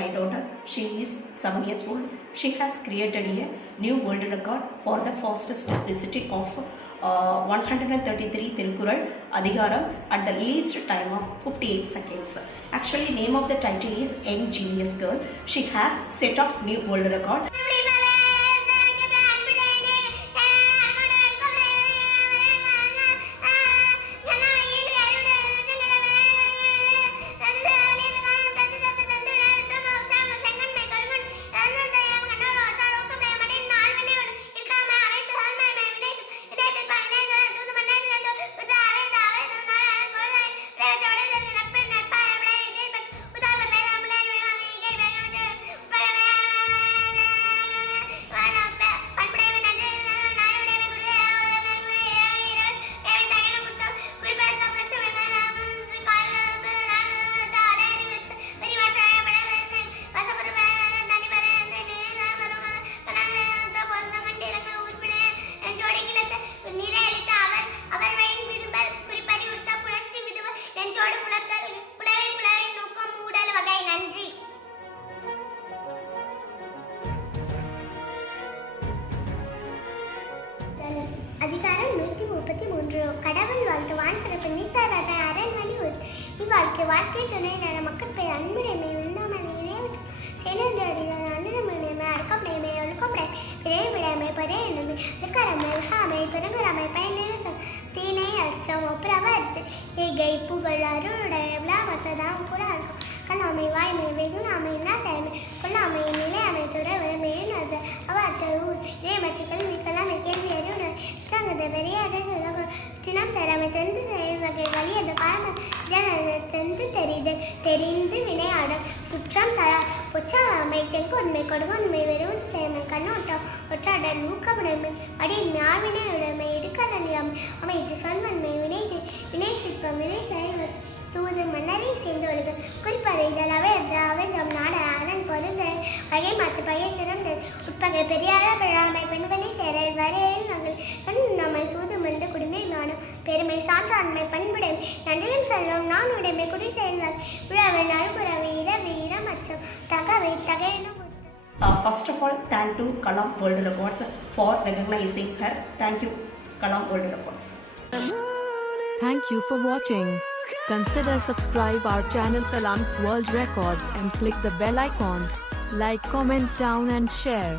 my daughter. She is 7 years old. She has created a new world record for the fastest density of 133 Tirukural Adhigaram at the least time of 58 seconds. Actually, name of the title is Young Genius Girl. She has set of new world record. அதிகாரம் 133. கடவுள் வாழ்த்துவான் சிறப்பு நீத்தாராட்ட அரண்மனை இவ்வாழ்க்கை வாழ்க்கை துணை நல மக்கள் பெயர் அன்புடைமை வெண்ணாமல் நினைவு சேனன்று அடிதான் அன்புடைமை அடக்கமுடைமை ஒழுக்கமுடை பிறை விடைமை பரே என்னமை அதுக்கரமை விகாமை பெருங்குறமை பயனில தீனை அச்சம் ஒப்புரவர்த்து ஈகை புகழ் அருளுடைய விழாமத்ததான் கூட இருக்கும் கல்லாமை வாய்மை வெகுளாமை நாசாமை கொல்லாமை நிலையாமை துறவு மேனது அவர் ஊர் இதே மச்சு கல்வி கல்லாமை கேள்வி அறிவுரை சங்கத்தை பெரியார சினம் திறமை தெரிந்து செயல் வகை வலியது காரணம் ஜனது தெரிந்து வினையாட சுற்றம் தயார் பொச்சாமை செங்கொன்மை கொடுங்கொன்மை வெறும் சேமை கண்ணோட்டம் ஒற்றாடல் ஊக்கமுடைமை அடிமை ஆவினை உடைமை இடுக்கணலியாமை அமைச்சு சொல்வன்மை வினைத்திற்பம் வினை செயல்வது தூது மன்னரை சேர்ந்து ஒழுகல் குறிப்பறை இதழாவே அவெஞ்சம் நாட அரண் பொருள் பகை மாற்று பகை திறந்து உட்பகை பெரியார பிழாமை பெண்களை சேர வரையில் நாங்கள் நம்மை சூது மண்டு குடிமை நானும் பெருமை சான்றாண்மை பண்புடைமை நன்றிகள் செல்வம் நான் உடைமை குடி செயல்வார் உழவை நல்குறவை இரவு இடமச்சம் தகவை தகையின. First of all, thank to Kalam World Records for recognizing her. Thank you, Kalam World Records. Thank you for watching. Consider subscribe our channel Kalam's World Records and click the bell icon. Like, comment down and share.